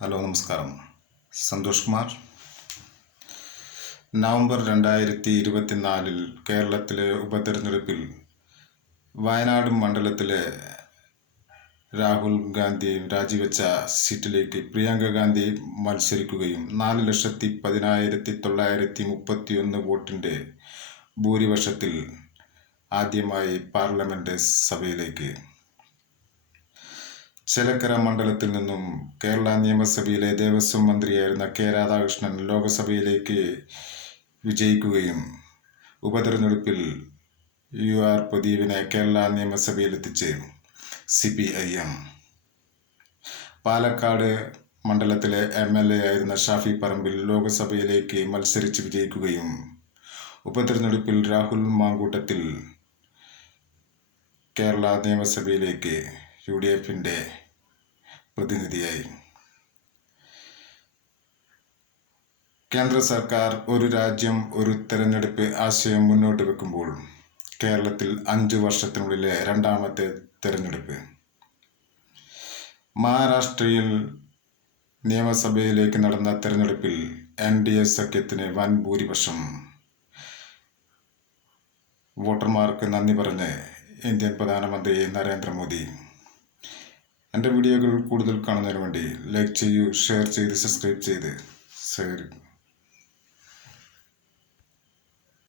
Hello നമസ്കാരം. Santhosh Kumar. November 2024 കേരളത്തിലെ ഉപതെരഞ്ഞെടുപ്പിൽ വയനാട് മണ്ഡലത്തിലെ രാഹുൽ ഗാന്ധി രാജിവെച്ച സീറ്റിലേക്ക് പ്രിയങ്ക ഗാന്ധി മത്സരിക്കുകയും 4,10,931 വോട്ടിൻ്റെ ഭൂരിപക്ഷത്തിൽ ആദ്യമായി പാർലമെൻറ്റ് സഭയിലേക്ക് ചേലക്കര മണ്ഡലത്തിൽ നിന്നും കേരള നിയമസഭയിലെ ദേവസ്വം മന്ത്രിയായിരുന്ന കെ രാധാകൃഷ്ണൻ ലോക്സഭയിലേക്ക് വിജയിക്കുകയും ഉപതെരഞ്ഞെടുപ്പിൽ UR പ്രദീപിനെ കേരള നിയമസഭയിലെത്തിച്ച് CPIM. പാലക്കാട് മണ്ഡലത്തിലെ MLA ആയിരുന്ന ഷാഫി പറമ്പിൽ ലോക്സഭയിലേക്ക് മത്സരിച്ച് വിജയിക്കുകയും ഉപതെരഞ്ഞെടുപ്പിൽ രാഹുൽ മാങ്കൂട്ടത്തിൽ കേരള നിയമസഭയിലേക്ക് UDFൻ്റെ പ്രതിനിധിയായി. കേന്ദ്ര സർക്കാർ ഒരു രാജ്യം ഒരു തെരഞ്ഞെടുപ്പ് ആശയം മുന്നോട്ട് വെക്കുമ്പോൾ കേരളത്തിൽ 5 വർഷത്തിനുള്ളിലെ രണ്ടാമത്തെ തെരഞ്ഞെടുപ്പ്. മഹാരാഷ്ട്രയിൽ നിയമസഭയിലേക്ക് നടന്ന തെരഞ്ഞെടുപ്പിൽ NDA സഖ്യത്തിന് വൻ ഭൂരിപക്ഷം. വോട്ടർമാർക്ക് നന്ദി പറഞ്ഞ് ഇന്ത്യൻ പ്രധാനമന്ത്രി നരേന്ദ്രമോദി. എൻ്റെ വീഡിയോകൾ കൂടുതൽ കാണുന്നതിന് വേണ്ടി ലൈക്ക് ചെയ്യൂ, ഷെയർ ചെയ്ത് സബ്സ്ക്രൈബ് ചെയ്ത്